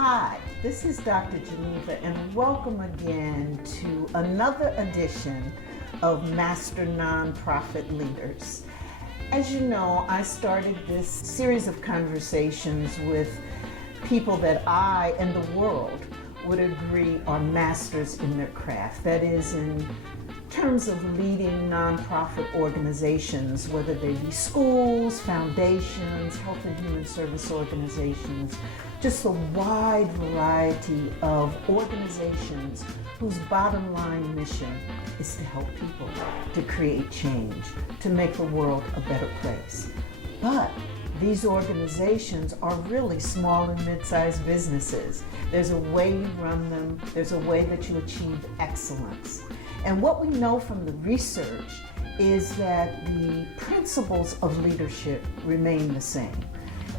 Hi, this is Dr. Geneva, and welcome again to another edition of Master Nonprofit Leaders. As you know, I started this series of conversations with people that I and the world would agree are masters in their craft. That is, in terms of leading nonprofit organizations, whether they be schools, foundations, health and human service organizations, just a wide variety of organizations whose bottom line mission is to help people, to create change, to make the world a better place. But these organizations are really small and mid-sized businesses. There's a way you run them, there's a way that you achieve excellence. And what we know from the research is that the principles of leadership remain the same.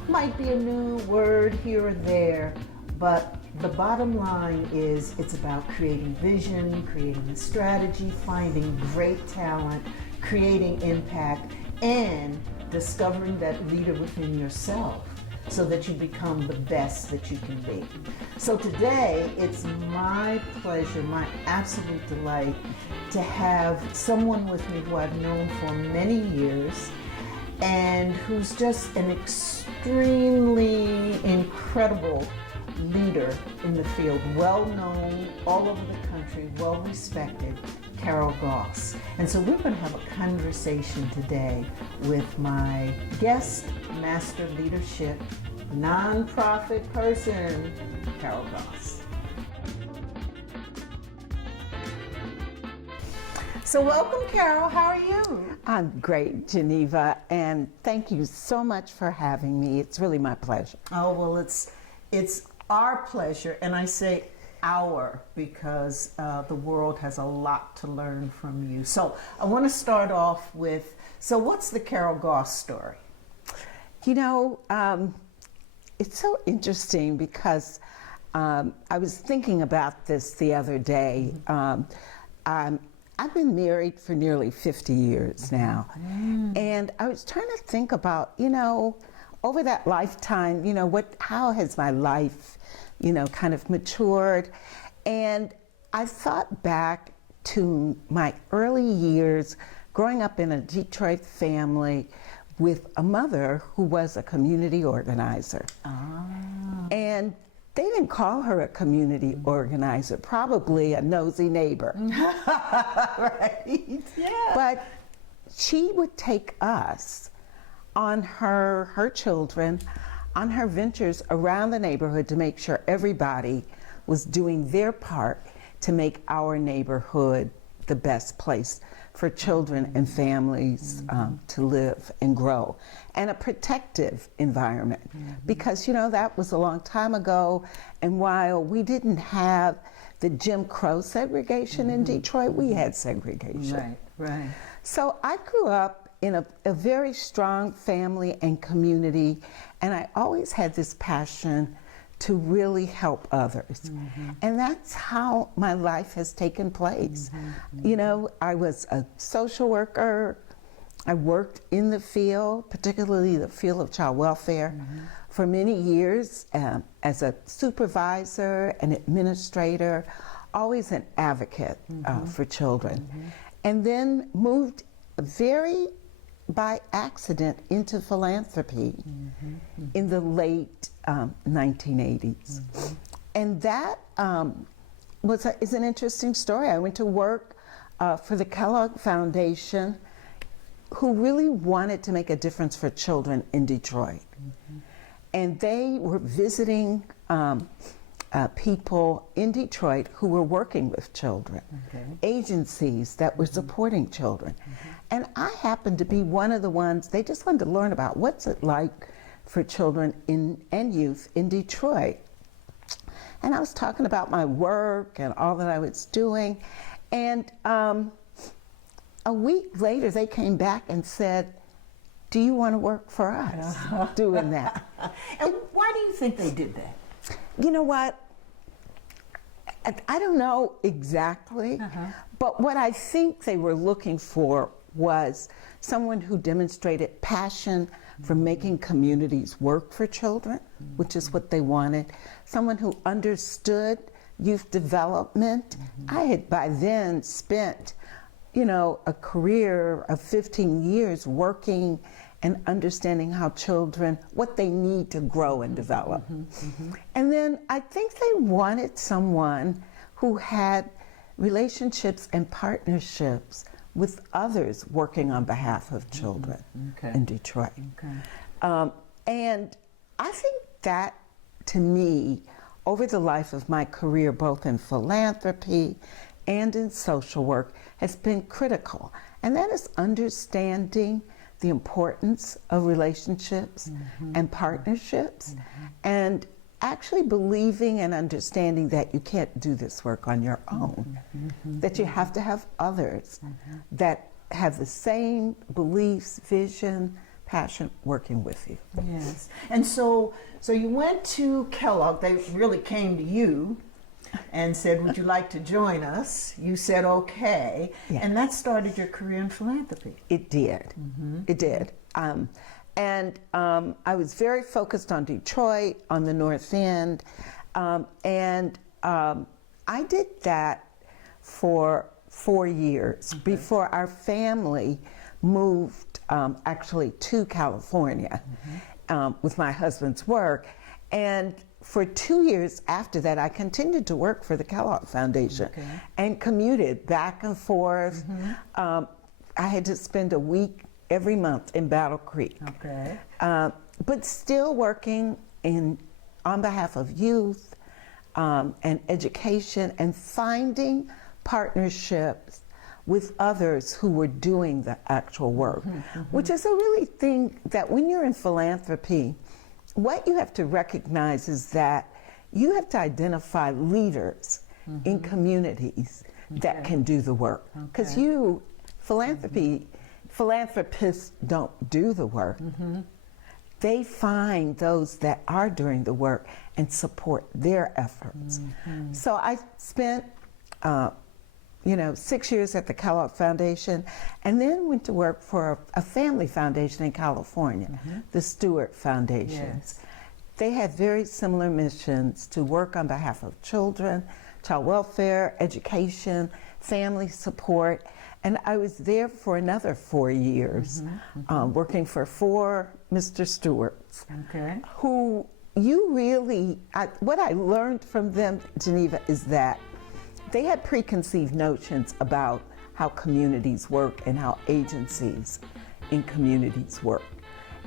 Might be a new word here or there, but the bottom line is it's about creating vision, creating a strategy, finding great talent, creating impact, and discovering that leader within yourself so that you become the best that you can be. So today, it's my pleasure, my absolute delight to have someone with me who I've known for many years and who's just an extremely incredible leader in the field, well known all over the country, well respected, Carol Goss. And so we're going to have a conversation today with my guest, Master Leadership Nonprofit person, Carol Goss. So welcome, Carol. How are you? I'm great, Geneva, and thank you so much for having me. It's really my pleasure. Oh, well, it's our pleasure, and I say our because the world has a lot to learn from you. So I want to start off with, so what's the Carol Goss story? You know, it's so interesting because I was thinking about this the other day. I've been married for nearly 50 years now. And I was trying to think about, you know, over that lifetime, you know, how has my life, you know, kind of matured? And I thought back to my early years growing up in a Detroit family with a mother who was a community organizer. And they didn't call her a community organizer, probably a nosy neighbor. Right, yeah. But she would take us on her children, on her ventures around the neighborhood to make sure everybody was doing their part to make our neighborhood the best place for children and families to live and grow, and a protective environment. Because, you know, that was a long time ago, and while we didn't have the Jim Crow segregation in Detroit, we had segregation. Right, right. So I grew up in a very strong family and community, and I always had this passion to really help others. And that's how my life has taken place. You know, I was a social worker. I worked in the field, particularly the field of child welfare, for many years as a supervisor, an administrator, always an advocate for children. And then moved very by accident into philanthropy in the late 1980s. And that is an interesting story. I went to work for the Kellogg Foundation, who really wanted to make a difference for children in Detroit. And they were visiting people in Detroit who were working with children, agencies that were supporting children. And I happened to be one of the ones, they just wanted to learn about what's it like for children and youth in Detroit. And I was talking about my work and all that I was doing. And a week later, they came back and said, "Do you want to work for us?" Doing that. And why do you think they did that? You know what? I don't know exactly, but what I think they were looking for was someone who demonstrated passion for making communities work for children, which is what they wanted. Someone who understood youth development. I had by then spent, a career of 15 years working and understanding how children, what they need to grow and develop. And then I think they wanted someone who had relationships and partnerships with others working on behalf of children in Detroit. And I think that, to me, over the life of my career, both in philanthropy and in social work, has been critical. And that is understanding the importance of relationships and partnerships, and actually believing and understanding that you can't do this work on your own, that you have to have others that have the same beliefs, vision, passion working with you. Yes. And so you went to Kellogg. They really came to you and said, would you like to join us? You said, okay. Yeah. And that started your career in philanthropy. It did. It did. I was very focused on Detroit, on the North End. I did that for 4 years before our family moved actually to California with my husband's work. And for 2 years after that, I continued to work for the Kellogg Foundation and commuted back and forth. I had to spend a week every month in Battle Creek. But still working on behalf of youth and education, and finding partnerships with others who were doing the actual work, which is a really thing that when you're in philanthropy, what you have to recognize is that you have to identify leaders in communities that can do the work. Because philanthropists don't do the work. They find those that are doing the work and support their efforts. So I spent 6 years at the Kellogg Foundation, and then went to work for a family foundation in California, the Stewart Foundation. Yes. They had very similar missions to work on behalf of children, child welfare, education, family support, and I was there for another 4 years, working for 4 Mr. Stewarts, who what I learned from them, Geneva, is that they had preconceived notions about how communities work and how agencies in communities work.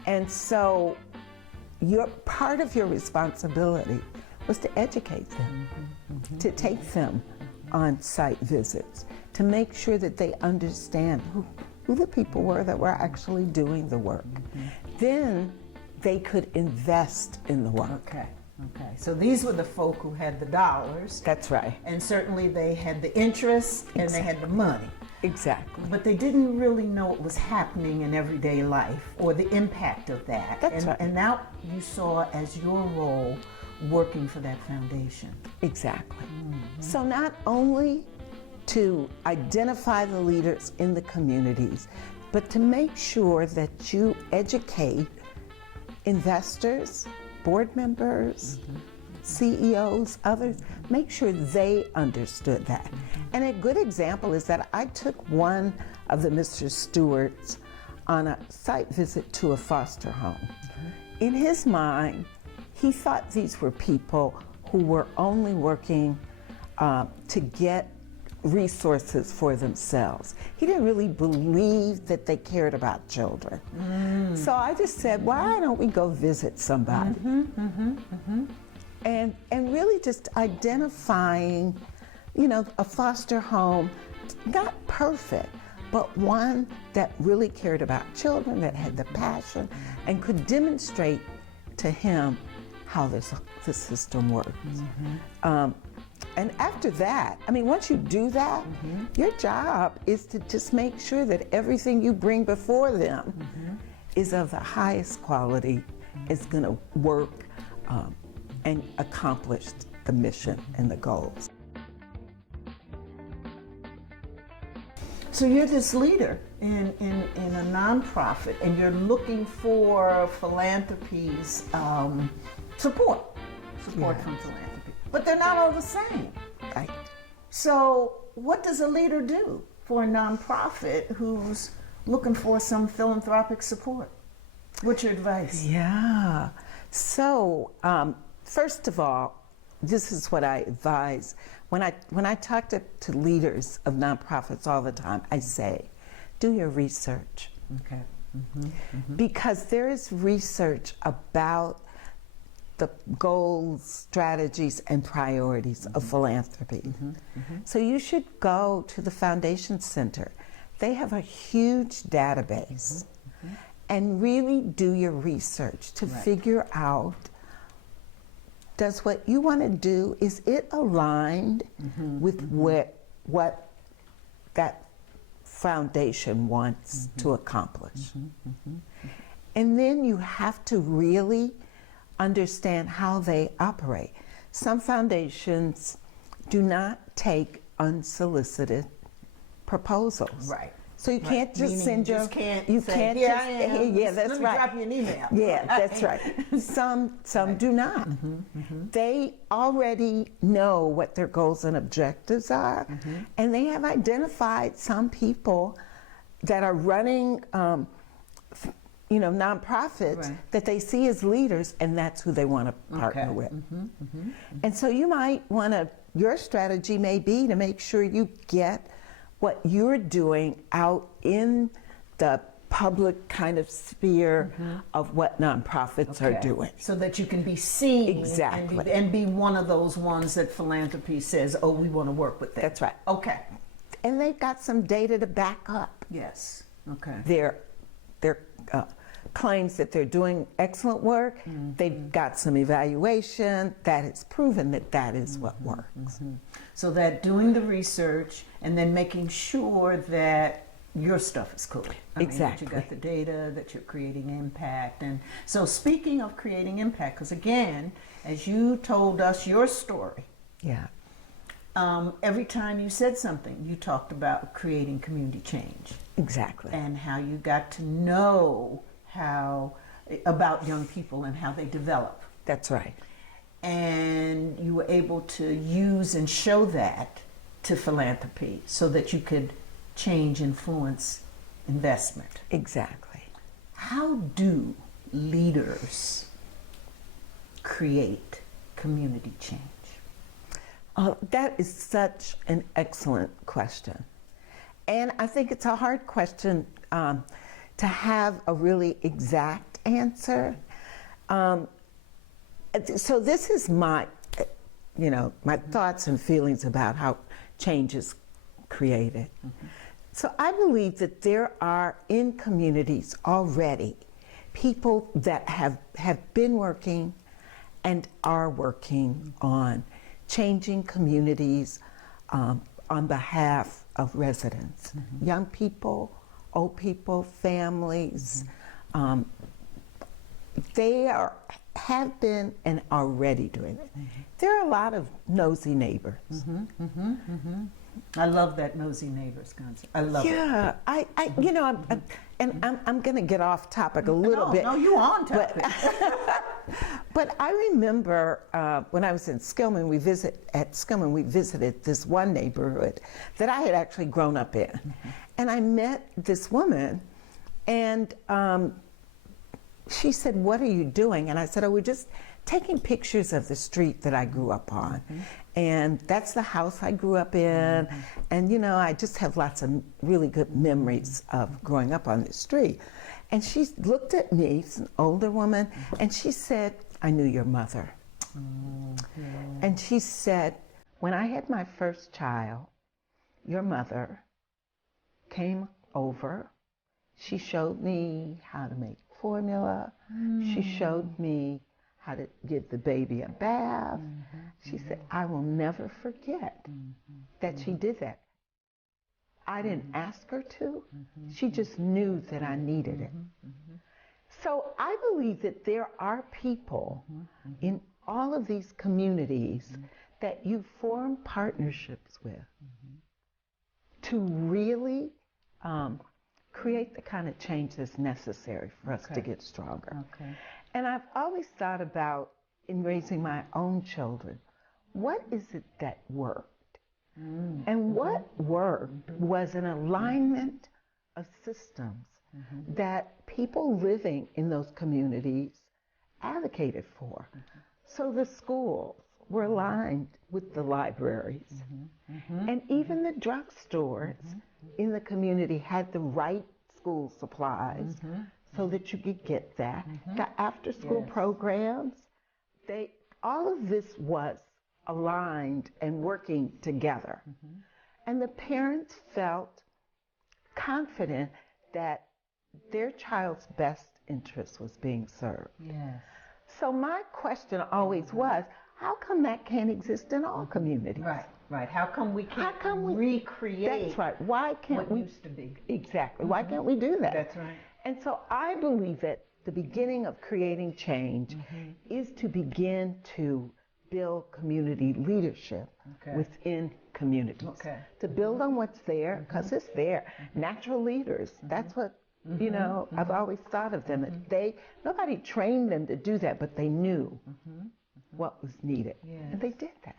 And so part of your responsibility was to educate them, to take them on site visits, to make sure that they understand who the people were that were actually doing the work. Then they could invest in the work. So these were the folk who had the dollars. That's right. And certainly they had the interest and they had the money. Exactly. But they didn't really know what was happening in everyday life or the impact of that. That's right. And that you saw as your role working for that foundation. Exactly. So not only to identify the leaders in the communities, but to make sure that you educate investors, board members, CEOs, others, make sure they understood that. And a good example is that I took one of the Mr. Stewarts on a site visit to a foster home. In his mind, he thought these were people who were only working to get resources for themselves. He didn't really believe that they cared about children. So I just said, why don't we go visit somebody? And really just identifying, a foster home, not perfect, but one that really cared about children, that had the passion, and could demonstrate to him how the system works. And after that, once you do that, your job is to just make sure that everything you bring before them is of the highest quality, is going to work and accomplish the mission and the goals. So you're this leader in a nonprofit, and you're looking for philanthropy's support from philanthropy. But they're not all the same. Right. So what does a leader do for a nonprofit who's looking for some philanthropic support? What's your advice? Yeah. So, first of all, this is what I advise. When I talk to leaders of nonprofits all the time, I say, do your research. Okay. Because there is research about the goals, strategies, and priorities of philanthropy. So you should go to the Foundation Center. They have a huge database. And really do your research to figure out, does what you want to do, is it aligned with what that foundation wants to accomplish? And then you have to really understand how they operate. Some foundations do not take unsolicited proposals. Right. So you can't just send your, you can't say, yeah, that's let me right. drop you an email. Yeah, that's right. Some do not. They already know what their goals and objectives are, and they have identified some people that are running, nonprofits that they see as leaders, and that's who they want to partner with. And so you might want to, your strategy may be to make sure you get what you're doing out in the public kind of sphere of what nonprofits are doing. So that you can be seen Exactly. and be one of those ones that philanthropy says, oh, we want to work with them. That's right. Okay. And they've got some data to back up Yes. Okay. their claims that they're doing excellent work. They've got some evaluation that has proven that that is what works. So that doing the research and then making sure that your stuff is cool. Exactly. That you got the data, that you're creating impact. And so speaking of creating impact, because again, as you told us your story, Yeah. every time you said something, you talked about creating community change. Exactly. And how you got to know about young people and how they develop. That's right. And you were able to use and show that to philanthropy so that you could change, influence investment. Exactly. How do leaders create community change? That is such an excellent question. And I think it's a hard question to have a really exact answer. So this is my thoughts and feelings about how change is created. So I believe that there are in communities already people that have been working and are working on changing communities on behalf of residents, young people, old people, families. They have been and are already doing it. There are a lot of nosy neighbors. I love that nosy neighbors concept. I love it. Yeah, I'm going to get off topic a little bit. No, you on topic. But I remember when I was in Skillman, we visited this one neighborhood that I had actually grown up in. And I met this woman, and she said, "What are you doing?" And I said, "Oh, we're just taking pictures of the street that I grew up on. And that's the house I grew up in. And, I just have lots of really good memories of growing up on this street." And she looked at me, she's an older woman, and she said, "I knew your mother." And she said, "When I had my first child, your mother came over. She showed me how to make formula. She showed me how to give the baby a bath." She said, "I will never forget that she did that. I didn't ask her to. She just knew that I needed it." So I believe that there are people in all of these communities that you form partnerships with to really create the kind of change that's necessary for us to get stronger. Okay. And I've always thought about, in raising my own children, what is it that worked? And what worked was an alignment of systems that people living in those communities advocated for. So the schools were aligned with the libraries. And even the drugstores in the community had the right school supplies so that you could get that. The after-school programs, all of this was aligned and working together. And the parents felt confident that their child's best interest was being served. Yes. So my question always was, how come that can't exist in all communities? Right. How come we can't recreate That's right. Why can't what we used to be? Exactly. Why can't we do that? That's right. And so I believe that the beginning of creating change is to begin to build community leadership within communities. To build on what's there, because it's there. Natural leaders, that's what, you know, I've always thought of them. Nobody trained them to do that, but they knew what was needed. And they did that.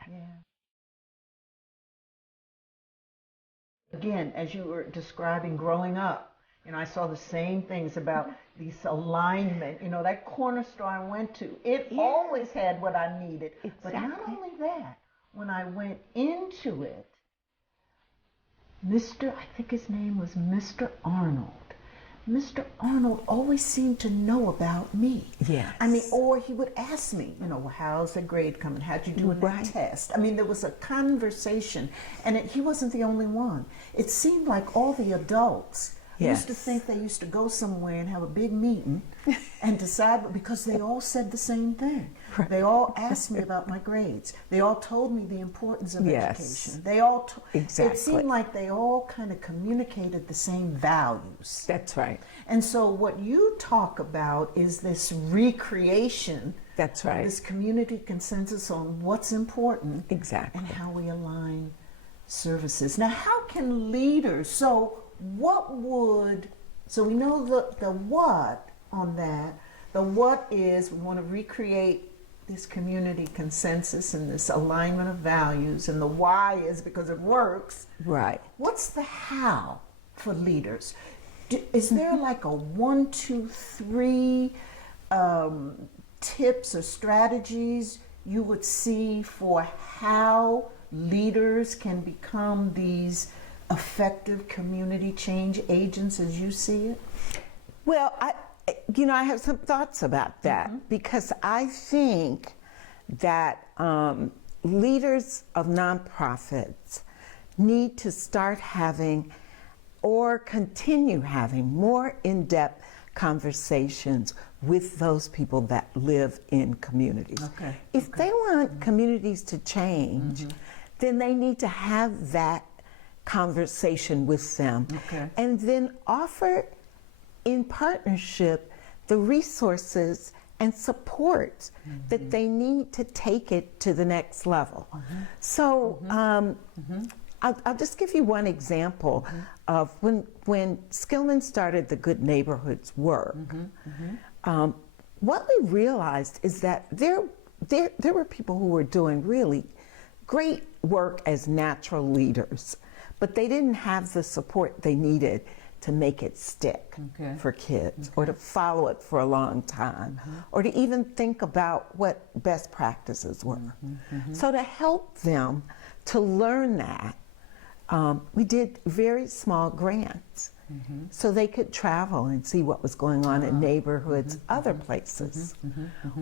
Again, as you were describing growing up, and I saw the same things about this alignment, you know, that corner store I went to, it always had what I needed. But not only that, when I went into it, I think his name was Mr. Arnold. Mr. Arnold always seemed to know about me. Yes. I mean, or he would ask me, you know, well, how's the grade coming? How'd you do in that test? I mean, there was a conversation, and he wasn't the only one. It seemed like all the adults used to think they used to go somewhere and have a big meeting and decide, because they all said the same thing. They all asked me about my grades. They all told me the importance of education. They all, it seemed like they all kind of communicated the same values. That's right. And so what you talk about is this recreation. That's right. This community consensus on what's important. Exactly. And how we align services. Now, how can leaders, so we know the what on that. The what is, we want to recreate this community consensus and this alignment of values, and the why is because it works. Right. What's the how for leaders? Is there like a 1, 2, 3 tips or strategies you would see for how leaders can become these effective community change agents as you see it? Well, I have some thoughts about that, because I think that leaders of nonprofits need to start having or continue having more in-depth conversations with those people that live in communities. If they want communities to change, then they need to have that conversation with them, and then offer in partnership the resources and support that they need to take it to the next level. So I'll just give you one example of when Skillman started the Good Neighborhoods work. What we realized is that there were people who were doing really great work as natural leaders, but they didn't have the support they needed to make it stick for kids, or to follow it for a long time, or to even think about what best practices were. So to help them to learn that, we did very small grants so they could travel and see what was going on in neighborhoods, other places,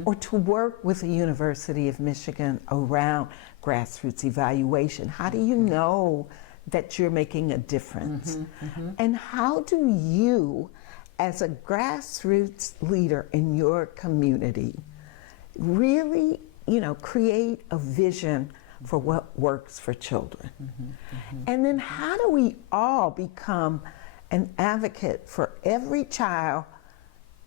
or to work with the University of Michigan around grassroots evaluation. How do you know that you're making a difference? And how do you, as a grassroots leader in your community, really, create a vision for what works for children? And then how do we all become an advocate for every child,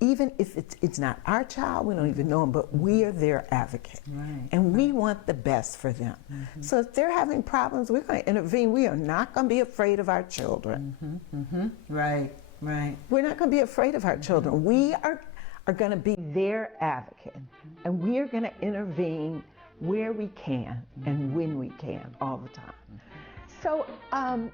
even if it's not our child, we don't even know them, but we are their advocate. Right. And we want the best for them. Mm-hmm. So if they're having problems, we're going to intervene. We are not going to be afraid of our children. Mm-hmm. Mm-hmm. Right, right. We're not going to be afraid of our children. We are going to be their advocate. And we are going to intervene where we can and when we can all the time. So, I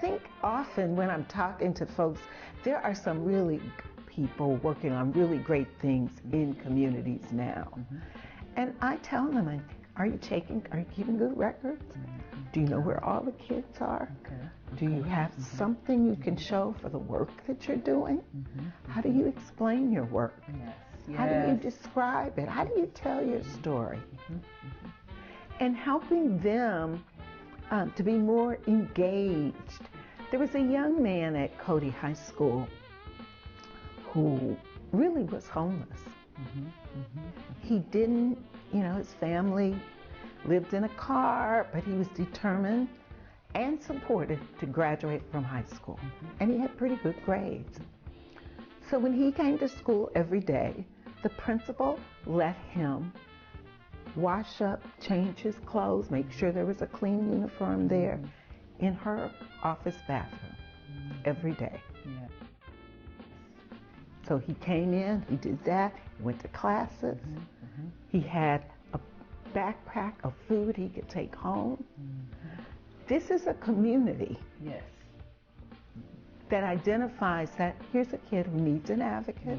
think often when I'm talking to folks, there are some really people working on really great things in communities now. Mm-hmm. And I tell them, are you keeping good records? Mm-hmm. Do you know where all the kids are? Okay. Do you have something you can show for the work that you're doing? Mm-hmm. How do you explain your work? Yes. Yes. How do you describe it? How do you tell your story? Mm-hmm. Mm-hmm. And helping them to be more engaged. There was a young man at Cody High School who really was homeless. Mm-hmm. Mm-hmm. He didn't, his family lived in a car, but he was determined and supported to graduate from high school. Mm-hmm. And he had pretty good grades. So when he came to school every day, the principal let him wash up, change his clothes, make sure there was a clean uniform there in her office bathroom every day. Yeah. So he came in, he did that, went to classes. Mm-hmm. He had a backpack of food he could take home. Mm-hmm. This is a community. Yes. That identifies that here's a kid who needs an advocate,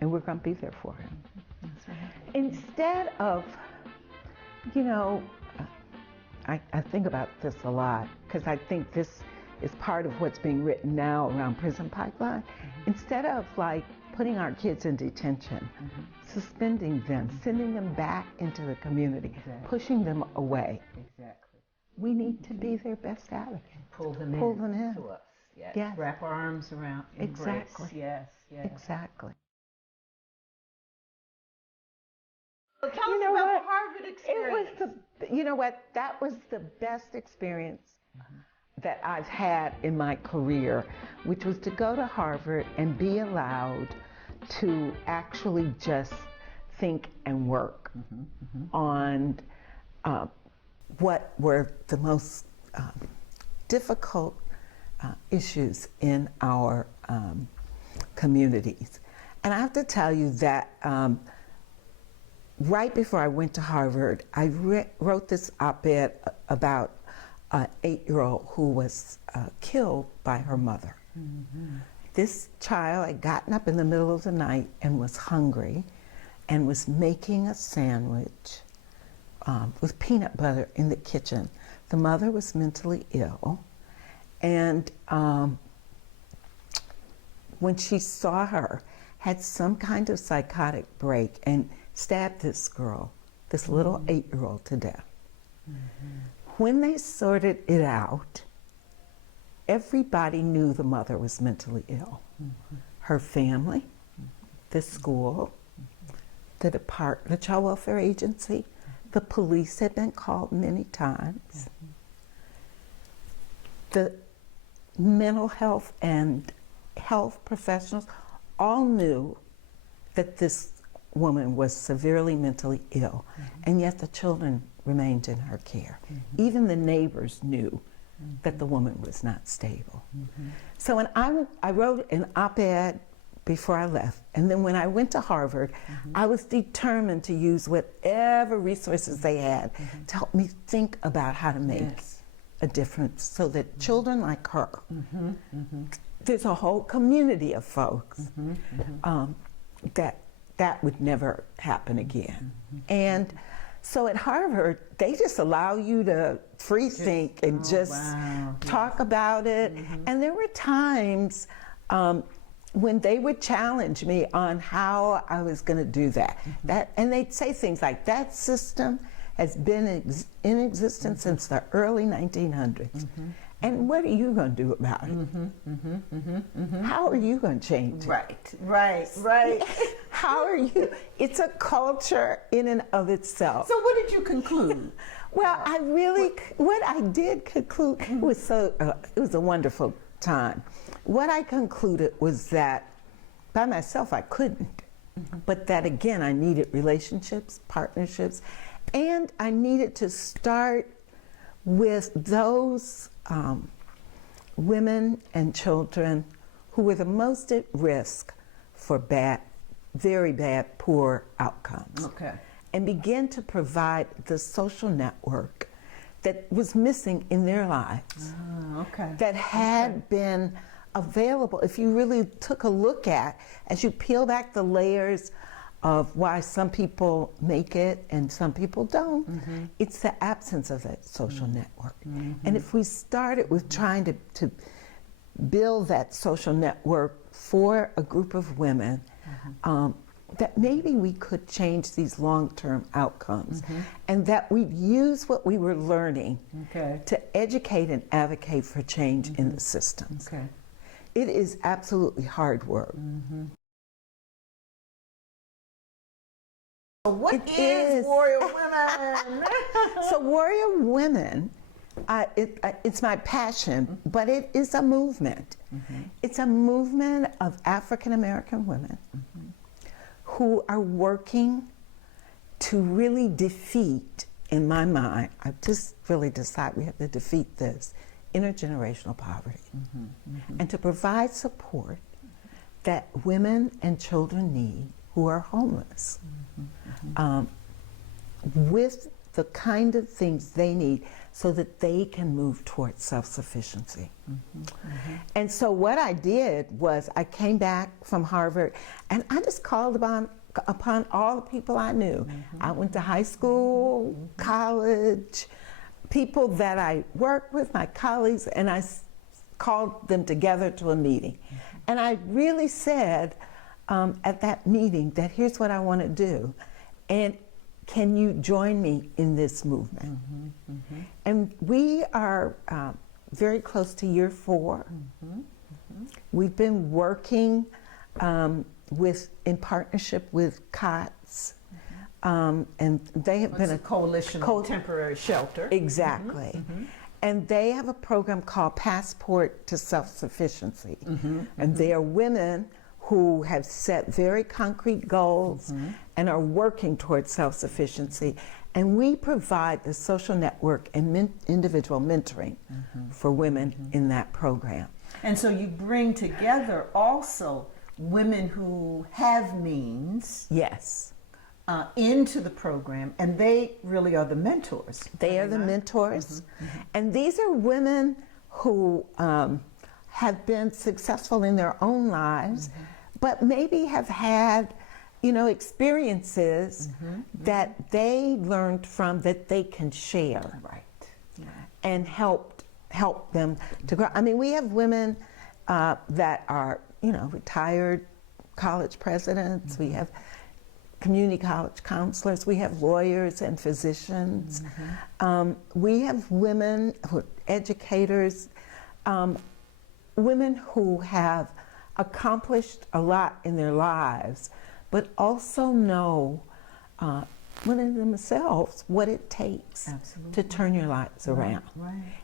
and we're going to be there for him. That's right. Instead of, I think about this a lot because I think this is part of what's being written now around prison pipeline. Mm-hmm. Instead of putting our kids in detention, suspending them, sending them back into the community, pushing them away. Exactly. We need to be their best advocate. Pull them in to us. Yes. Yes. Wrap our arms around. Embrace. Exactly. Yes. Yes. Exactly. So tell us about the Harvard experience. That was the best experience that I've had in my career, which was to go to Harvard and be allowed to actually just think and work on what were the most difficult issues in our communities. And I have to tell you that right before I went to Harvard, I wrote this op-ed about an 8-year-old who was killed by her mother. Mm-hmm. This child had gotten up in the middle of the night and was hungry and was making a sandwich with peanut butter in the kitchen. The mother was mentally ill, and when she saw her, had some kind of psychotic break and stabbed this girl, this little 8-year-old, to death. Mm-hmm. When they sorted it out, everybody knew the mother was mentally ill. Mm-hmm. Her family, the school, the Child Welfare Agency, the police had been called many times. The mental health and health professionals all knew that this woman was severely mentally ill, and yet the children remained in her care. Even the neighbors knew that the woman was not stable. So when I wrote an op-ed before I left, and then when I went to Harvard, I was determined to use whatever resources they had to help me think about how to make a difference so that children like her, there's a whole community of folks that would never happen again. And so at Harvard, they just allow you to free think and talk about it. And there were times when they would challenge me on how I was going to do that. And they'd say things like, that system has been in existence since the early 1900s. And what are you going to do about it? How are you going to change it? Right. How are you? It's a culture in and of itself. So what did you conclude? Well, what I did conclude was it was a wonderful time. what I concluded was that by myself I couldn't, but that again I needed relationships, partnerships, and I needed to start with those women and children who were the most at risk for bad, very bad, poor outcomes. Okay. And begin to provide the social network that was missing in their lives, that had been available. If you really took a look at, as you peel back the layers of why some people make it and some people don't, it's the absence of that social network. And if we started with trying to build that social network for a group of women, that maybe we could change these long-term outcomes, and that we'd use what we were learning to educate and advocate for change in the systems. It is absolutely hard work. So what is Warrior Women? So Warrior Women, it's my passion, but it is a movement. It's a movement of African American women who are working to really defeat, in my mind, I just really decide we have to defeat this, intergenerational poverty, and to provide support that women and children need who are homeless, with the kind of things they need so that they can move towards self-sufficiency. And so what I did was I came back from Harvard and I just called upon all the people I knew. I went to high school, college, people that I worked with, my colleagues, and I called them together to a meeting. And I really said at that meeting that here's what I want to do, and can you join me in this movement? And we are very close to year 4. We've been working in partnership with COTS, and they have been a coalition of temporary shelter. Exactly. And they have a program called Passport to Self-Sufficiency. And they are women who have set very concrete goals and are working towards self-sufficiency. And we provide the social network and individual mentoring for women in that program. And so you bring together also women who have means. Yes. Into the program, and they really are the mentors. They are the mentors. And these are women who have been successful in their own lives, but maybe have had, experiences that they learned from that they can share, and help them to grow. I mean, we have women that are, retired college presidents. We have community college counselors. We have lawyers and physicians. We have women who are educators, women who have accomplished a lot in their lives, but also know within themselves what it takes to turn your lives around.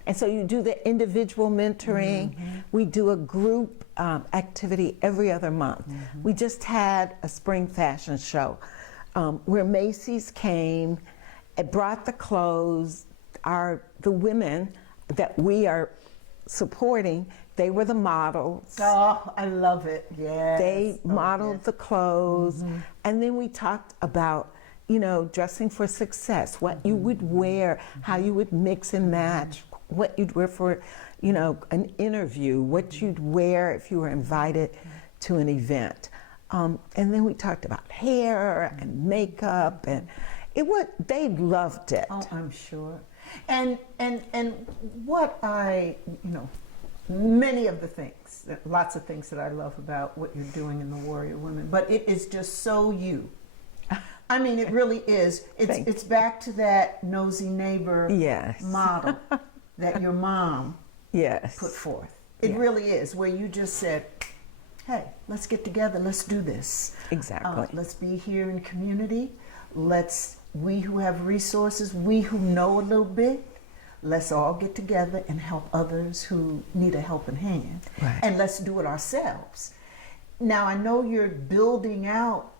And so you do the individual mentoring. We do a group activity every other month. We just had a spring fashion show where Macy's came, it brought the clothes. The women that we are supporting, they were the models. Oh, I love it. Yes. They modeled the clothes. And then we talked about, dressing for success, what you would wear, how you would mix and match, what you'd wear for, an interview, what you'd wear if you were invited to an event. And then we talked about hair and makeup, and they loved it. Oh, I'm sure. And what many of the things, lots of things that I love about what you're doing in the Warrior Women, but it is just so you. I mean, it really is. It's back to that nosy neighbor model that your mom put forth. It really is, where you just said, hey, let's get together, let's do this. Exactly. Let's be here in community. We who have resources, we who know a little bit, let's all get together and help others who need a helping hand. Right. And let's do it ourselves. Now, I know you're building out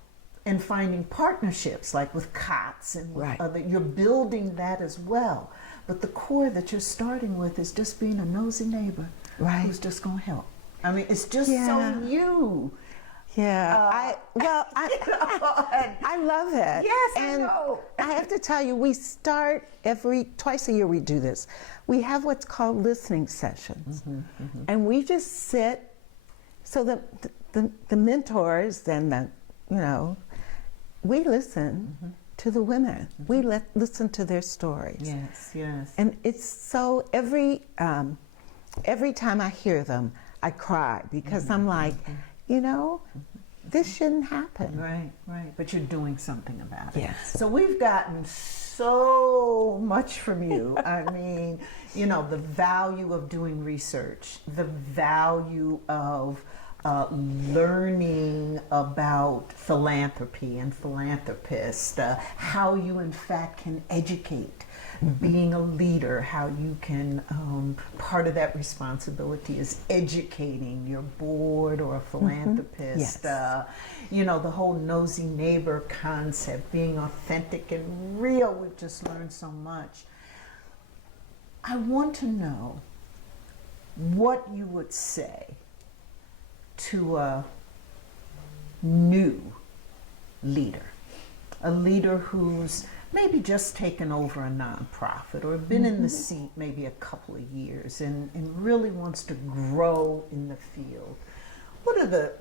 and finding partnerships like with COTS and with Right. other, you're building that as well. But the core that you're starting with is just being a nosy neighbor Right. who's just gonna help. I mean, it's just Yeah. so you. Yeah, I love it. Yes, I and know. I have to tell you, we start twice a year we do this. We have what's called listening sessions. And we just sit, so the mentors and we listen to the women. We listen to their stories. Yes, yes. And it's so, every time I hear them, I cry because I'm like, this shouldn't happen. Right, right. But you're doing something about it. Yes. So we've gotten so much from you. I mean, the value of doing research, the value of learning about philanthropy and philanthropists, how you in fact can educate, being a leader, how you can, part of that responsibility is educating your board or a philanthropist. Yes. The whole nosy neighbor concept, being authentic and real, we've just learned so much. I want to know what you would say to a new leader, a leader who's maybe just taken over a nonprofit or been in the seat maybe a couple of years and really wants to grow in the field. What are the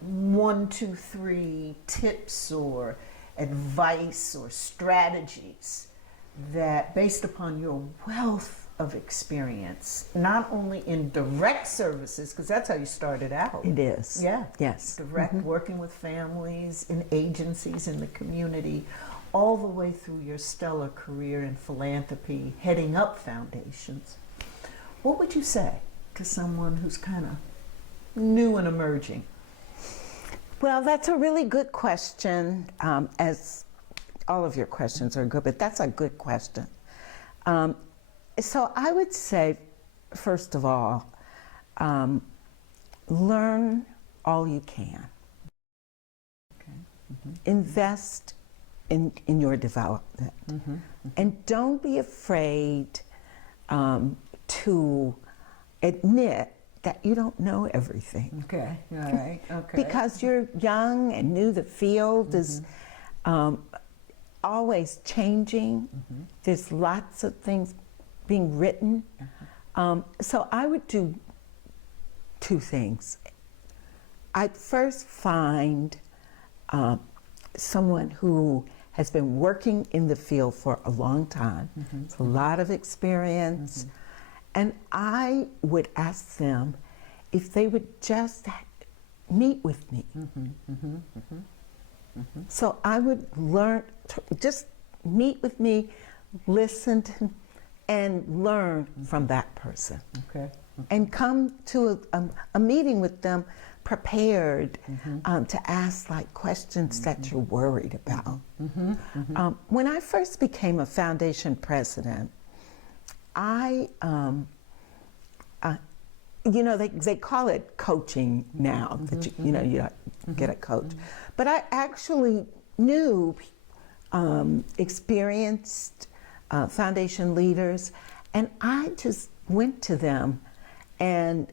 1, 2, 3 tips or advice or strategies that, based upon your wealth of experience, not only in direct services, because that's how you started out. It is. Yeah. Yes. Direct, working with families, in agencies, in the community, all the way through your stellar career in philanthropy, heading up foundations. What would you say to someone who's kind of new and emerging? Well, that's a really good question, as all of your questions are good, but that's a good question. So I would say, first of all, learn all you can. Okay. Invest in your development. And don't be afraid to admit that you don't know everything. Okay, all right, okay. Because you're young and new, the field is always changing. There's lots of things being written. So I would do 2 things. I'd first find someone who has been working in the field for a long time. It's a lot of experience. And I would ask them if they would just meet with me. So I would learn, just meet with me, listen to, and learn from that person. Okay. And come to a meeting with them prepared to ask questions that you're worried about. When I first became a foundation president, they call it coaching now, that you get a coach. But I actually knew experienced foundation leaders, and I just went to them and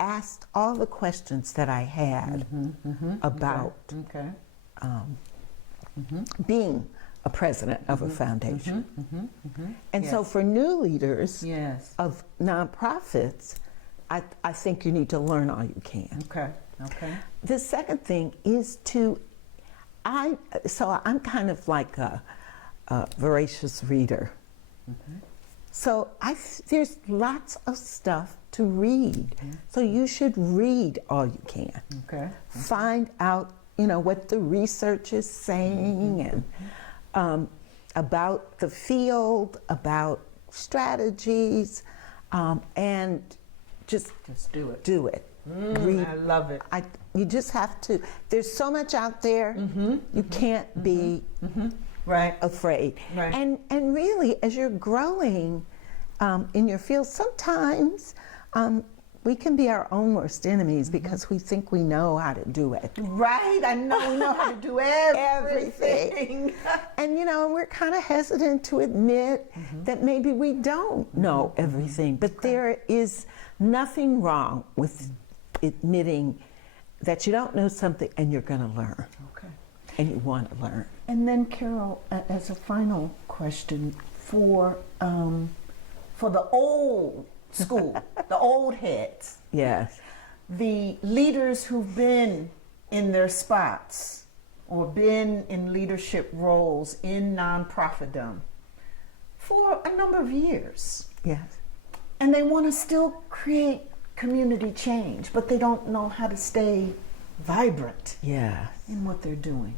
asked all the questions that I had about being a president of a foundation. And so for new leaders of nonprofits, I think you need to learn all you can. Okay. The second thing is I'm kind of like a voracious reader. So there's lots of stuff to read. So you should read all you can. Okay. Find out, what the research is saying and about the field, about strategies, and just do it. Do it. Read. I love it. You just have to. There's so much out there. You can't be Right. afraid. Right. And really, as you're growing, in your field, sometimes we can be our own worst enemies because we think we know how to do it. Right, I know we know how to do everything. And we're kind of hesitant to admit that maybe we don't know everything, but there is nothing wrong with admitting that you don't know something and you're going to learn. Okay. And you want to learn. And then, Carol, as a final question, for the old school, the old heads, Yes. the leaders who've been in their spots or been in leadership roles in nonprofitdom for a number of years, Yes. and they want to still create community change, but they don't know how to stay vibrant Yes. in what they're doing.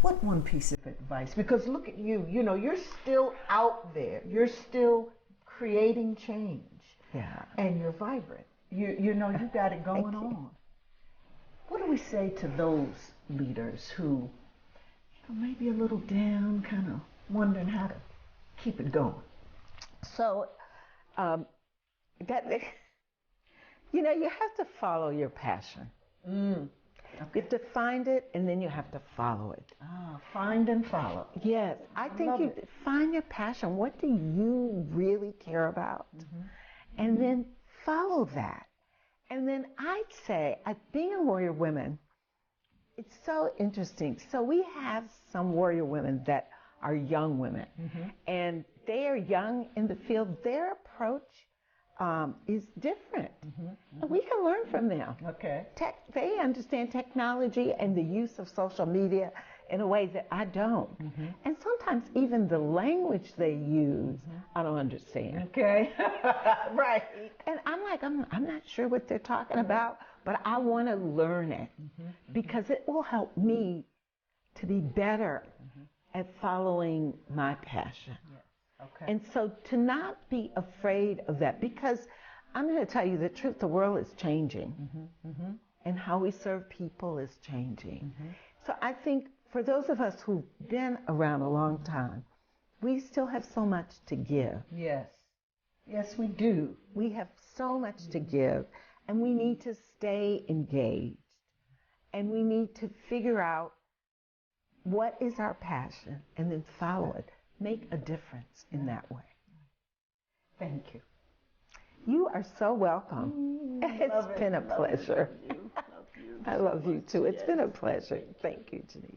What one piece of advice? Because look at you, you're still out there. You're still creating change. Yeah. And you're vibrant. You got it going on. What do we say to those leaders who may be a little down, kind of wondering how to keep it going? So, you have to follow your passion. You have to find it, and then you have to follow it. Find and follow. Yes, I think you find your passion. What do you really care about? And then follow that. And then I'd say, being a warrior woman, it's so interesting. So we have some warrior women that are young women, and they are young in the field. Their approach is different. And we can learn from them. Okay. They understand technology and the use of social media in a way that I don't. And sometimes even the language they use, I don't understand. Okay. Right. And I'm like, I'm not sure what they're talking about, but I want to learn it because it will help me to be better at following my passion. Okay. And so to not be afraid of that, because I'm going to tell you the truth, the world is changing. And how we serve people is changing. So I think for those of us who've been around a long time, we still have so much to give. Yes. Yes, we do. We have so much to give, and we need to stay engaged. And we need to figure out what is our passion and then follow it. Make a difference in that way. Thank you. You are so welcome. It's been a pleasure. I love you too. It's been a pleasure. Thank you, Geneva.